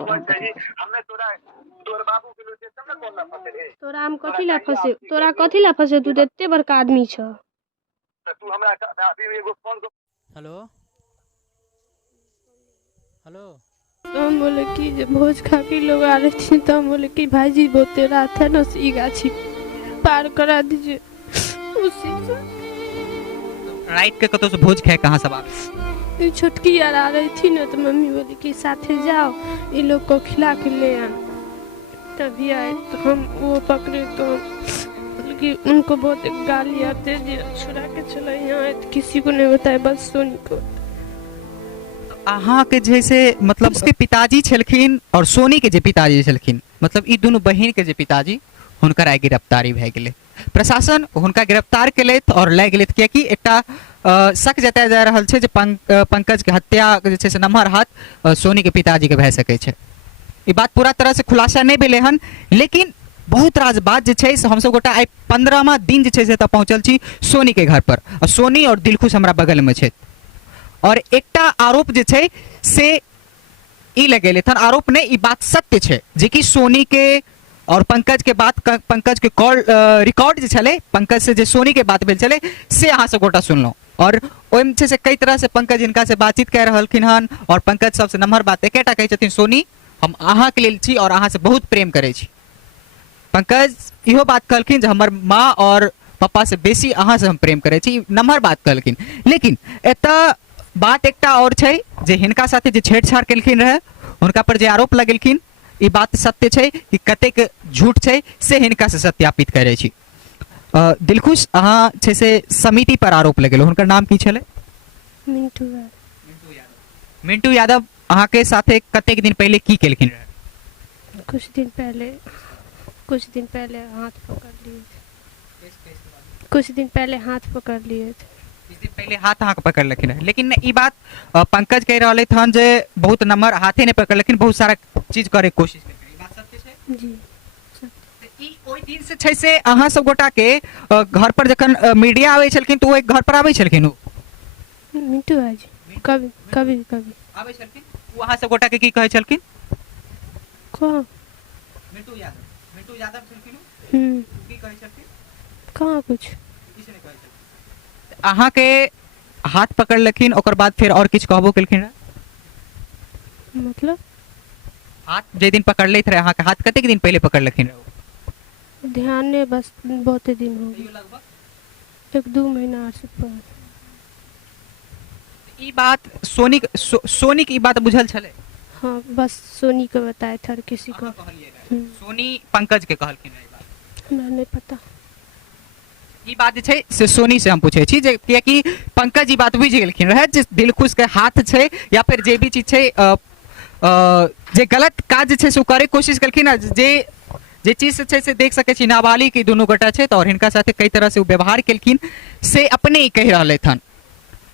तोरा हम कथी ला फंसे, तोरा कथी ला फंसे, तू तो एते बड़का आदमी छ। Hello hello. तो हम बोले कि जब भोज खा के लोग आ रहे थे तो हम बोले कि भाईजी बोलते रात है ना उसी गाछी पार करा दीजिए उसी से। राइट के कतो से भोज खाए कहाँ सब ये छोटकी यार आ रही थी ना तो मम्मी बोली कि साथे जाओ इन लोग को खिला के ले आना। तभी आए तो हम वो पकड़े तो कि उनको बहुत गाली आते छुड़ा के चला यहाँ आए तो किसी को नहीं बताया बस सोनी को। अहाँ के जैसे मतलब उसके पिताजी छलखिन और सोनी के जे पिताजी छलखिन मतलब ई दोनों बहिन के जे पिताजी हुनकर आइ गिरफ्तारी भए गेलै। प्रशासन हुनका गिरफ्तार केलथि और लए गेलथि कियाकि एकटा शक जताया जा रहल छै जे पंकज के हत्या जे छै से नम्हर हाथ सोनी के पिताजी के भए सकै छै। ई बात पूरा तरह से खुलासा नहीं भेलै हन लेकिन बहुत राज बात जे छै से हम सब गोटा आइ 15वां दिन जे छै से पहुंचल छी सोनी के घर पर और सोनी और दिलखुश हमरा बगल में छै और एकटा आरोप जे छै से ई लगेले थन आरोप ने ई बात सत्य छै जे कि सोनी के और पंकज के बात पंकज के कॉल रिकॉर्ड जे छले पंकज से जे सोनी के बात भेल छले से अहाँ सब गोटा सुनलो और ओइम छै से कई तरह से पंकज इनका से बातचीत कर रहलखिन हन और पंकज सबसे नम्हर बात एकेटा कहै छथिन सोनी हम अहाँ के लेल छी और अहाँ से बहुत प्रेम करै छी। पंकज इहो बात कहलखिन जे हमर माँ और पापा से बेसी अहाँ से हम प्रेम करै छी नम्हर बात कहलखिन। लेकिन एतऽ बात एकटा और छै जे हिनका साथे जे छेड़छाड़ केलखिन रहे हुनका पर जे आरोप लगेलखिन ई बात सत्य छै कि कतेक झूठ छै से हिनका से सत्यापित करै छी। दिलखुश अहाँ छै से समिति पर आरोप लगेलो हुनकर नाम की छले? मिंटू यादव। मिंटू यादव अहाँ के साथे कतेक दिन पहले की केलखिन रहे? कुछ दिन पहले हाथ पकड़ लिए थे। कुछ दिन पहले हाथ पकड़ लिए थे। कुछ दिन पहले हाथ अहाँ के पकड़ लेकिन है लेकिन ई बात पंकज कह रहे थन जे बहुत नंबर हाथे ने पकड़ लेकिन बहुत सारा चीज करे कोशिश केलखिन। ई बात सत्य छै? जी ई ओइ दिन से छै से अहाँ सब गोटा के घर पर जखन मीडिया आबै छलखिन तो एक घर पर आबै छलखिन ओ मिंटू आज कभी कभी कभी आबै छलखिन वो अहाँ सब गोटा के की कहै छलखिन? कहाँ मिंटू यादव छलखिन की कहै छलखिन? कहाँ कुछ किछ नहीं कहै छलखिन। अहाँ के हाथ पकड़ लेकिन ओकर बाद फिर और किछ कहबो केलखिन रहे? मतलब हाथ जे दिन पकड़ ले थे अहाँ के हाथ कतेक दिन पहले पकड़ लेकिन रहे? ध्यान ने बस बहुत दिन हो गए लगभग 1-2 महीना से पर। ई बात सोनी की बात बुझल छले? हाँ बस सोनी को बताया था और किसी को सोनी पंकज के कहलखिन ई बात हमरा नहीं पता। ई बात जे छै से सोनी से हम पूछे छी जे कि पंकज ई बात बुझ गेलखिन रहे जे दिलखुश के हाथ छै या फिर जे भी चीज छै जे गलत काज छै से करे कोशिश केलखिन जे चीज से छै से देख सके छी नाबालिग के दोनों गोटा छै और हिनका साथे कई तरह से व्यवहार केलखिन से अपने ही कह रहले थन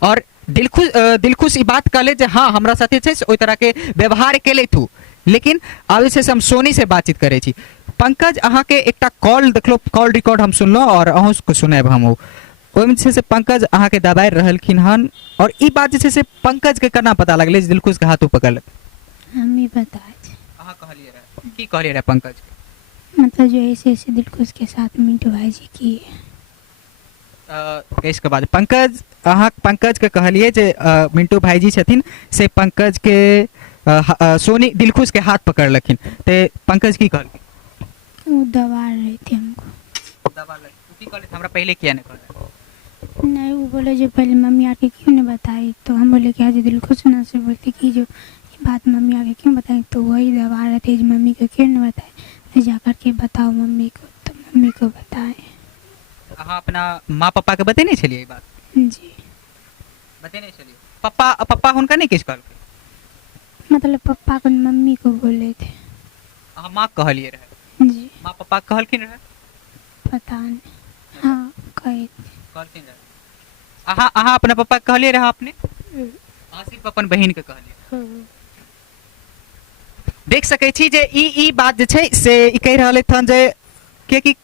और दिलखुश ई बात कहले जे हाँ हमरा साथे छै ओइ तरह के व्यवहार केले थू। लेकिन आब से हम सोनी से बातचीत करे छी। पंकज अहाँ के एकटा कॉल देखलो कॉल रिकॉर्ड हम सुनलो और अहूँ को सुनाब हम ओइमे छै से पंकज अहाँ के दबाइ रहलखिन हन और ई बात जे छै से पंकज के केना पता लगले जे दिलखुश के हाथ पकड़ हम ही बताए थे। अहाँ कहलिए रहे की कहलिए रहे पंकज मतलब जो ऐसे दिलखुश के साथ मिंटू भाई जी की केस के बाद पंकज अहाँ पंकज के कहलिए जे मिंटू भाईजी छथिन से पंकज के सोनी दिलखुश के हाथ पकड़ लखिन ते पंकज की कहलखिन? वो दबा रहे थे हमको। दबा लखिन की कहले हमरा पहले किया नहीं कहले? नहीं वो बोले जो पहले मम्मी आके क्यों नहीं बताई तो हम बोले कि आज दिलखुश ना से बोलते कि जो ये बात मम्मी आके क्यों बताई तो वही दबा रहे थे मम्मी को क्यों नहीं बताए तो जाकर के बताओ मम्मी को तो मम्मी को बताए। अहाँ अपना माँ पापा के बतेने छलिए ई बात? जी बतेने छलिए। पापा हुनका नहीं किछ कहलकै? मतलब पापा को मम्मी को बोले थे। अहाँ माँ कहलिए रहे? जी माँ पापा कहलखिन रहे? पता नहीं हाँ कहलखिन रहे। अहाँ अपना पापा कहलिए रहे अपने? अहाँ सिर्फ अपन बहिन के कहलिए? देख सकै छी जे ई बात जे छै से ई कह रहले थन जे कि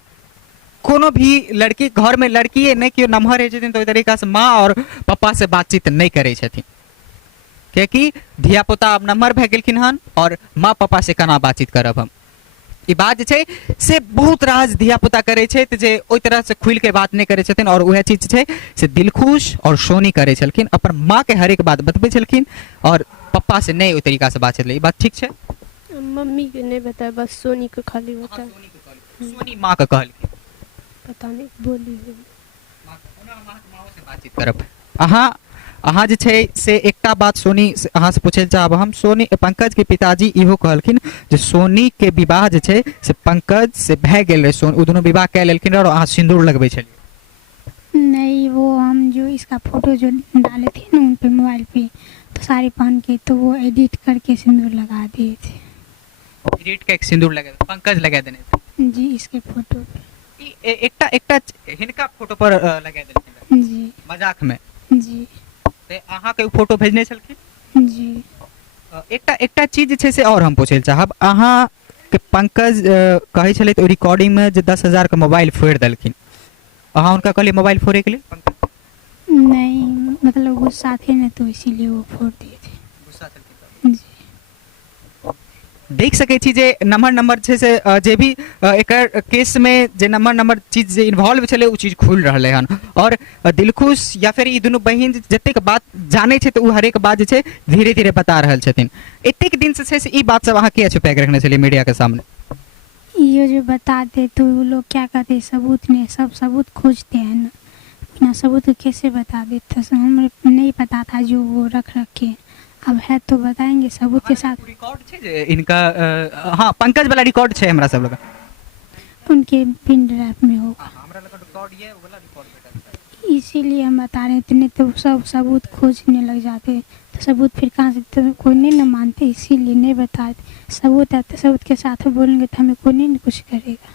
कोनो भी लड़की घर में लड़की नहीं कि नम्हर है छथिन तो ओइ तरीका से माँ और पापा से बातचीत नहीं करे छथिन कियाकि धिया पुता अब नम्हर भए गेलखिन हन और माँ पापा से केना बातचीत करब हम। ई बात जे छै से बहुत राज धिया पुता करै छै जे ओहि तरह से खुलि के बात नहीं करै छथिन, और वह चीज छै से दिलखुश और सोनी करै छलखिन, अपन माँ के हरेक बात बतबै छलखिन और पप्पा से नहीं ओहि तरीका से बात छलै। ई बात ठीक छै? मम्मी के नहीं बताया, बस सोनी को खाली बताया। सोनी माँ के कहलखिन, पता नहीं बोली है। बातचीत करब। अहाँ जे छै से एकटा बात सोनी अहाँ से पूछे चाहब हम, सोनी पंकज के पिताजी इहो कहलखिन जे सोनी के विवाह जे छै से पंकज से भए गेल रहे, ओ दोनों विवाह कए लेलखिन और अहाँ सिंदूर लगबै छलिए। नहीं, वो हम जो इसका फोटो जो डाले थे ना उन पे मोबाइल पे, तो साड़ी पहन के, तो वो एडिट करके सिंदूर लगा दिए थे। एडिट के सिंदूर लगा पंकज लगा देने थे जी, इसके फोटो पे। एकटा हिनका फोटो पर लगा देलखिन जी मजाक में। जी ते अहाँ के फोटो भेजने छलखिन जी। एकटा चीज जे छै से और हम पूछे चाहब, अहाँ के पंकज कहै छलै तो रिकॉर्डिंग में जे 10,000 के मोबाइल फोड़ देलखिन, अहाँ उनका कहलिए मोबाइल फोड़े के लिए? नहीं, मतलब गुस्सा थे ना तो इसीलिए वो फोड़ दिए थे। गुस्सा छलखिन? जी। देख सकै छी जे नम्हर छै से जे भी एकर केस में जे नम्हर चीज जे इन्वॉल्व छलै ओ चीज खुल रहलै हन, और दिलखुश या फिर ई दुनू बहिन जतेक बात जानै छै तो हरेक बात जे छै धीरे धीरे बता रहल छथिन। एतेक दिन से छै से ई बात सब अहाँ किया छुपा के रखने छलिए मीडिया के सामने? ये जो बताते तो वो लोग क्या कहते, सबूत ने सब सबूत खोजते हैं ना, बिना सबूत के कैसे बता देते? हमें नहीं पता था जो वो रख के, अब है तो बताएंगे सबूत के साथ। रिकॉर्ड छै जे इनका हाँ पंकज वाला रिकॉर्ड छै हमरा सब लग, उनके पिन ड्राइव में होगा, हमरा लग रिकॉर्ड ये वाला रिकॉर्ड बेटा। इसीलिए हम बता रहे थे, नहीं तो सब सबूत खोजने लग जाते, तो सबूत फिर कहाँ से, तो कोई नहीं ना मानते, इसीलिए नहीं बताते। सबूत है तो सबूत के साथ बोलेंगे तो हमें कोई नहीं कुछ करेगा,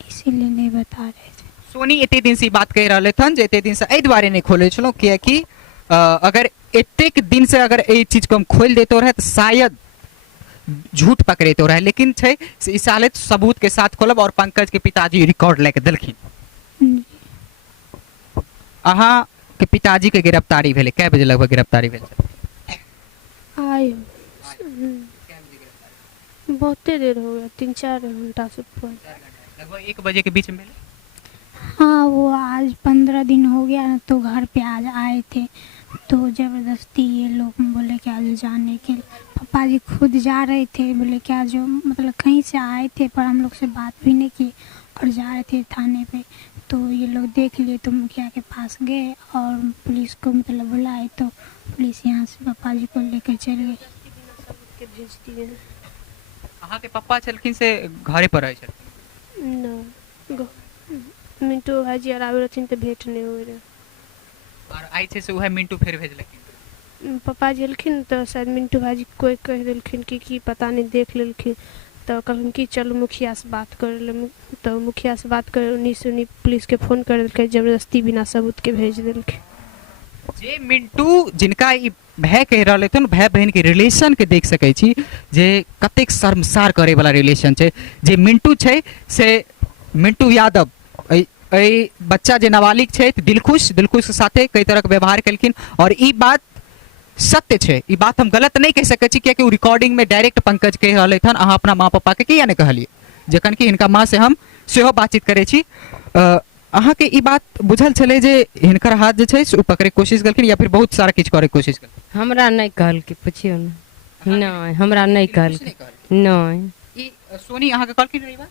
इसीलिए नहीं बता रहे थे। सोनी एते दिन से ई बात कह रहले थन जे एते दिन से एहि दुआरे नहीं खोले छलो कियाकि अगर एतेक दिन से अगर ये चीज को हम खोल देते रहे तो शायद झूठ पकड़ेते रहे, लेकिन छै से इस साले सबूत के साथ खोलब और पंकज के पिताजी रिकॉर्ड लेके देलखिन। अहाँ के पिताजी के गिरफ्तारी भेले कै बजे लगभग गिरफ्तारी भेल? आए बहुते देर हो गया, 3-4 घंटा से ऊपर, लगभग 1 बजे के बीच में भेले। हाँ, वो आज 15 दिन हो गया ना, तो घर पे आज आए थे, तो ज़बरदस्ती ये लोग बोले कि आज जाने के लिए, पापा जी खुद जा रहे थे, बोले क्या जो मतलब कहीं से आए थे पर हम लोग से बात भी नहीं की और जा रहे थे थाने पे, तो ये लोग देख लिए तो मुखिया के पास गए और पुलिस को मतलब बुलाए, तो पुलिस यहाँ से पापा जी को लेकर चल गए। के भेज दिए अहाँ के पापा छलखिन से घरे पर रहे छलखिन ना, मिंटू भाजी आर आवे रहथिन तो भेंट नहीं हो रहे, और आई छै से उहे मिंटू फेर भेजलखिन। पापा जी एलखिन तो शायद मिंटू भाजी कोई कह दिलखिन कि पता नहीं देख लेलखिन, तो कहलखिन कि चलो मुखिया से बात कर ले, तो मुखिया से बात कर उन्हीं पुलिस के फोन कर दिलकै, जबरदस्ती बिना सबूत के भेज दिलखिन। जे मिंटू जिनका ई भाई कह रहले थन, भाई बहन के रिलेशन के देख सकै छी जे कतेक शर्मसार करे वाला रिलेशन छै। जे मिंटू छै से मिंटू यादव बच्चा जे नाबालिग छै दिलखुश के साथे कई तरह के व्यवहार केलखिन, और ई बात सत्य छै, ई बात हम गलत नहीं कह सकै छी कियाकि रिकॉर्डिंग में डायरेक्ट पंकज कह रहले थन अहाँ अपना माँ पापा के किया नहीं कहलिए, जखन कि हिनका माँ से हम सेहो बातचीत करे छी। अहाँ के ई बात बुझल छले जे हिनकर हाथ जे छै से उ पकड़े कोशिश केलखिन या फिर बहुत सारा किछ करे कोशिश केलखिन? हमरा नहीं कहल के पूछियो ना, नहीं हमरा नहीं कहल के, नहीं। ई सोनी अहाँ के कहलखिन रही बात?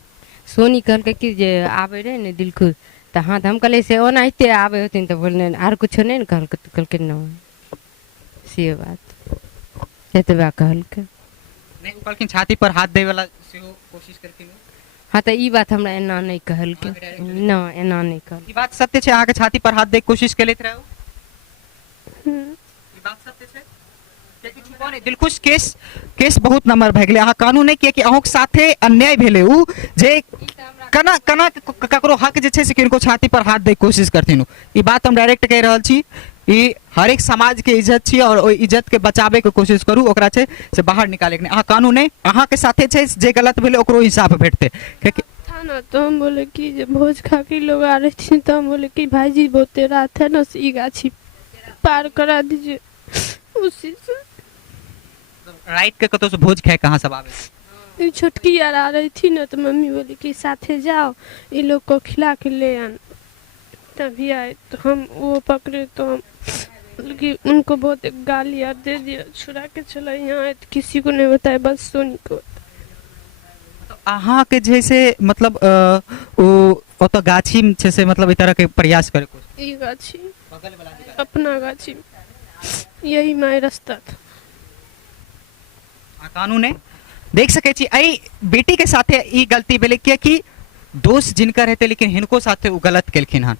सोनी कहल के कि जे आवे रहे ने दिलखुश, तो हाँ हम कहले से ओनाहिते आवे होथिन तो बोलने आर कुछ नहीं कहल के, तो कहल के नहीं, से बात एतबा कहल के नहीं। उ कहलखिन छाती पर हाथ दे वाला सेहो कोशिश करथिन। हाँ तो ई बात हमरा एना नहीं कहल के, ना एना नहीं कहल। ई बात सत्य छै, अहाँ के छाती पर हाथ दे के कोशिश केलैत रहे? ई बात सत्य छै कियाकि छुपा नहीं दिलखुश केस बहुत नंबर भए गेलै, अहाँ कानून नहीं किया कि अहूँ के साथे अन्याय भेलै, उ जे कना ककरो हक जे छै से किनको छाती पर हाथ दे के कोशिश करथिन। ई बात हम डायरेक्ट कह रहल छी, ई हर एक समाज के इज्जत छी और ओइ इज्जत के बचावे के कोशिश करू, ओकरा छै से बाहर निकाले के नहीं। अहाँ कानून नहीं, अहाँ के साथे छै जे गलत भेलै ओकरो इंसाफ भेटते कियाकि था ना, तो हम बोले कि जब भोज खा के लोग आ रहे थे तो हम बोले कि भाईजी बहुत रात है ना, ई गाछी पार करा दीजिए, उसी से रात के कतो से भोज खाए कहाँ सब आवे? ये छोटकी यार आ रही थी ना, तो मम्मी बोली कि साथे जाओ, ये लोग को खिला के ले आन। तभी आए तो हम वो पकड़े, तो हम कि उनको बहुत गाली यार दे दिया, छुड़ा के चला। यहाँ आए तो किसी को नहीं बताया, बस सोनी को। तो अहाँ के जैसे मतलब वो तो गाछी में छे से मतलब इस तरह के प्रयास करे को ये गाछी बगल वाला के गाछी। अपना गाछी यही माय रास्ता था। कानूने देख सके छी आई बेटी के साथे ई गलती भेले कि दोष जिनका रहते, लेकिन हिनको साथे वो गलत केलखिन हन।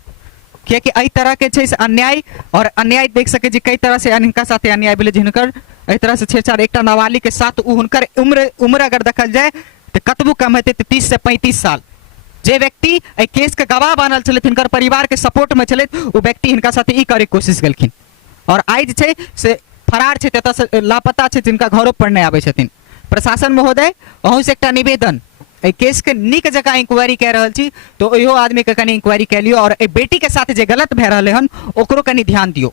कि एहि तरह के छै से अन्याय और अन्याय देख सके जी, कई तरह से हिनका साथे अन्याय भेले जिनकर एहि तरह से छेड़छाड़ एकटा नाबालिग के साथ। हुनकर उम्र अगर देखल जाए तो कतबो कम हेतै 30 से 35 साल। जे व्यक्ति एहि केस के गवाह बनल छलथि, हिनकर परिवार के सपोर्ट में छलथि, वो व्यक्ति हिनका साथे ई करे के कोशिश केलखिन और आइ जे छै से फरार छै, ततऽ से लापता छै, जिनका घरों पर नहीं आबै छथिन। प्रशासन महोदय अहूँ से एकटा निवेदन, ए केस के नीक जगह इंक्वायरी कह रहल छी, तो ओहो आदमी के कनी इंक्वायरी कह लियो और ए बेटी के साथ जे गलत भए रहले हन ओकरो कनी ध्यान दियो,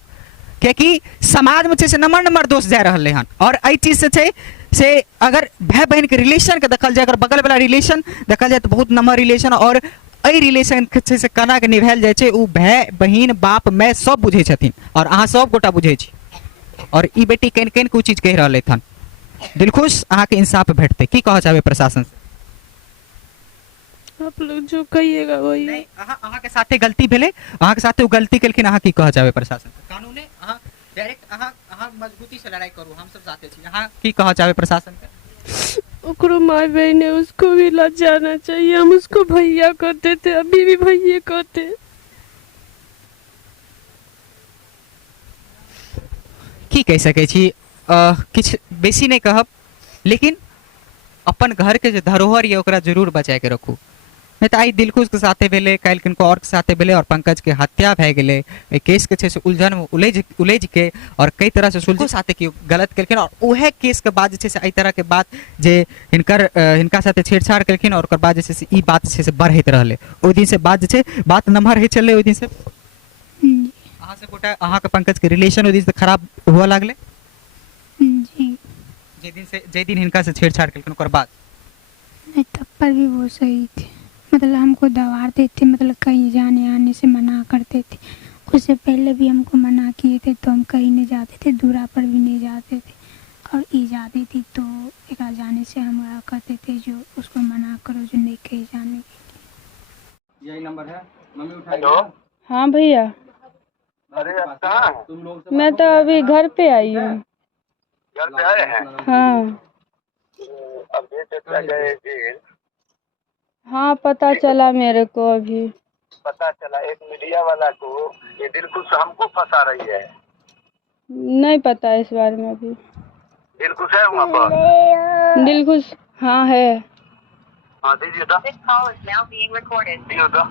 क्योंकि समाज में छै से नंबर नंबर दोष जा रहले हन। और एहि चीज से छै से अगर भाई बहन के रिलेशन के देखल जाए, अगर बगल वाला रिलेशन देखल जाए तो बहुत नंबर रिलेशन, और एहि रिलेशन के छै से केना के निभायल जाय छै, उ भाई बहन बाप माय सब बुझे छथिन और अहाँ सब गोटा बुझे छी। और ई बेटी केन केन को चीज कह रहले हन, दिलखुश अहाँ के इंसाफ भेटते, की कह चाहबे प्रशासन से? आप लोग जो कहिएगा वही। नहीं अहाँ के साथे गलती भेले, अहाँ के साथे वो गलती केलखिन, अहाँ की कह चाहबे प्रशासन? कानूने अहाँ डायरेक्ट अहाँ मजबूती से लड़ाई करू, हम सब साथे छी, अहाँ की कह चाहबे प्रशासन के? ओकरो माय बहन है, उसको भी लज जाना चाहिए। हम उसको भैया करते थे, अभी भी भैया कहते। की कह सके छी, किछ बेसी नहीं कहब, लेकिन अपन घर के जो धरोहर ये ओकरा जरूर बचा के रखू। नहीं तो आई दिलखुश के साथे भेले, काल्हि किनको और के साथे भेले और पंकज के हत्या भए गेले। ए केस के छै से उलझन में उलझ के और कई तरह से सुलझो साथे की गलत केलखिन, और उहे केस के बाद जे छै से एहि तरह के बात जे हिनका साथे छेड़छाड़ केलखिन और ओकर बाद जे छै से ई बात छै से बढ़ैत रहले। ओहि दिन से बात जे छै बात नम्हर होइ चलले, ओहि दिन से अहाँ से गोटा अहाँ के पंकज के रिलेशन ओहि दिन से खराब हुआ लागले जी। जे दिन हिनका से छेड़छाड़ केलखिन ओकर बाद? नहीं, तब पर भी वो सही थे, मतलब हमको दबाते थे, मतलब कहीं जाने आने से मना करते थे। उससे पहले भी हमको मना किए थे, तो हम कहीं नहीं जाते थे, दूरा पर भी नहीं जाते थे। और ई जाती थी तो एक जाने से हम कहते थे जो उसको मना करो, जो नहीं कहीं जाने की। यही नंबर है, मम्मी उठाएगी। हाँ भैया, अरे कहाँ है? तुम लोग मैं तो अभी घर पे आई हूँ। घर पे आए हैं? हाँ अभी चचा गए जेल, हाँ, पता चला मेरे को अभी। पता चला एक मीडिया वाला को ये दिलखुश हमको फंसा रही है। नहीं पता इस बारे में अभी। दिलखुश है वहाँ पर? दिलखुश हाँ है। हाँ दीजिए तो। दियो तो।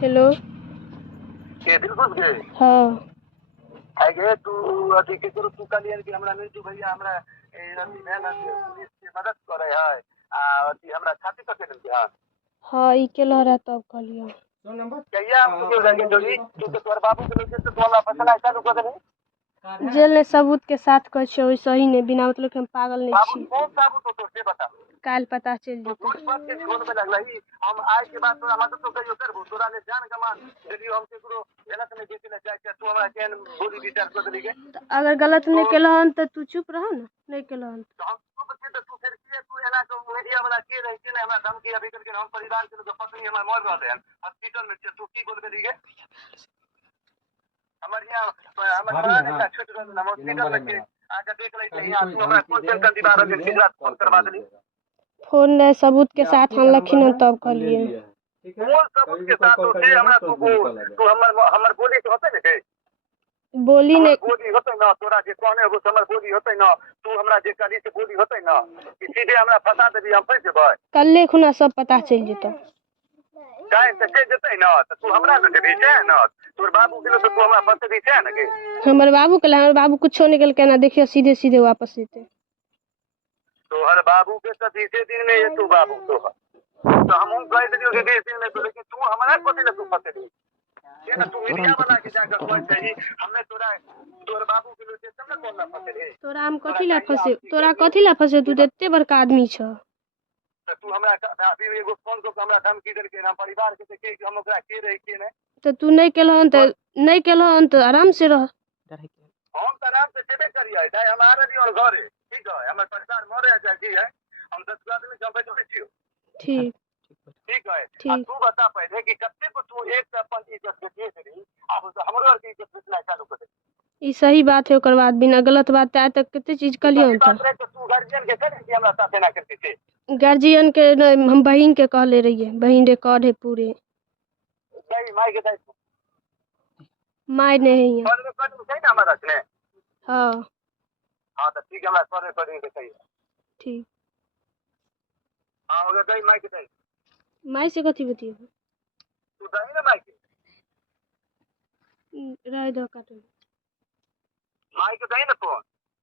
हेलो। ये दिलखुश गए? हाँ आगे तू अथी के करू, तू कहलियन कि हमरा मिंटू भैया हमरा अथी मेहनत पुलिस के मदद करे है आ अथी हमरा छाती पकड़ देलके। हां हाँ, ई के लहरा तब कहलियो। कहिया हमको लगे जोड़ी तू तो तोर बाबू के लोग से तो हमरा फसला चालू कर देनी। जेल ने सबूत के साथ कह छै, वैसे ही नहीं, बिना मतलब के हम पागल नहीं बाबू छी। कौन साबू तो से बता। काल पता चल तो जेतै। झूठ बात के झूठ में लगला ही हम आज के बाद तोरा मदद तो कहियो करबो, तोरा ने जान कमान यदि हम केकरो गलत में देखे ना जाए तू हमरा केन बोली विचार कर देली के। अगर गलत नहीं केलहन तो तू चुप रह ना, नहीं केलहन तो हम चुप छे तो तू फिर के तू एना को मीडिया वाला के रही के ना हमरा धमकी अभी करके हम परिवार के लोग पत्नी हमर मर रहले हैं हॉस्पिटल में तू की बोल देली के। हमर यहाँ हमर प्राण का छूट गल हम हॉस्पिटल में के आके देख रही थी, यहाँ तू हमरा क्वेश्चन कर दीवार के सीधा फोन करवा देली। फोन ने सबूत के साथ अनलखिन हन तब कहलिए। वो सबूत के साथ होते हमरा तू हमर बोली के होते ने बोली ने बोली होते ना, तोरा जे कहने वो हमर बोली होते ना, तू हमरा जे कली से बोली होते ना कि सीधे हमरा फंसा देबी हम फंस जेबै। कल्ले खुना सब पता चल जेतौ। काहे से के जेतै ना त तू हमरा से देबी छै ना, तोर बाबू के तो तू हमरा फंस देबी छै ना के। हमर बाबू के हमर बाबू कुछो नहीं केलकै ना, देखियो सीधे सीधे वापस जेतै। तोहर बाबू के तो 20 दिन में ये तू बाबू तो हम कह दियो कि 20 दिन में तो, लेकिन तू हमरा कोते ले तू फंस देबी। ये ना तू मीडिया वाला के जाकर कोई चाहिए हमने तोर बाबू के लिए तब ना कौन ना फंसे रे तोरा हम कथी ला फंसे तू एते बड़का आदमी छ तो तू हमरा अभी एगो फोन को हमरा धमकी देल के हम परिवार के से के हम ओकरा के रही के ने तो तू नहीं केलहन तो आराम से रह हम तो आराम से जेबे करिए चाहे हमारे भी और घरे ठीक है हमारे परिवार मरे चाहे की है हम 10 आदमी सब बैठे छियो ठीक ठीक है ठीक। अब तू बता पहले कि कत्ते को तू एक से अपन इज्जत देती रही अब हमरो और की इज्जत देना चालू कर दे ई सही बात है ओकर बाद बिना गलत बात आए तक कितने चीज कलियन बात रहे तो तू गार्जियन के करे कि हमरा साथे ना करती थे गार्जियन के नहीं, हम बहन के कहले रहिए बहन रिकॉर्ड है पूरे नहीं माई के दाई माय नहीं है और रिकॉर्डिंग सही ना हमारा ने हाँ हां तो ठीक है हमरा सॉरी रिकॉर्डिंग के सही ठीक हां हो गया दाई माई के दाई माय से कथी बतिए तू दाई ना माई के रह दो काटो माई के दाई ना फोन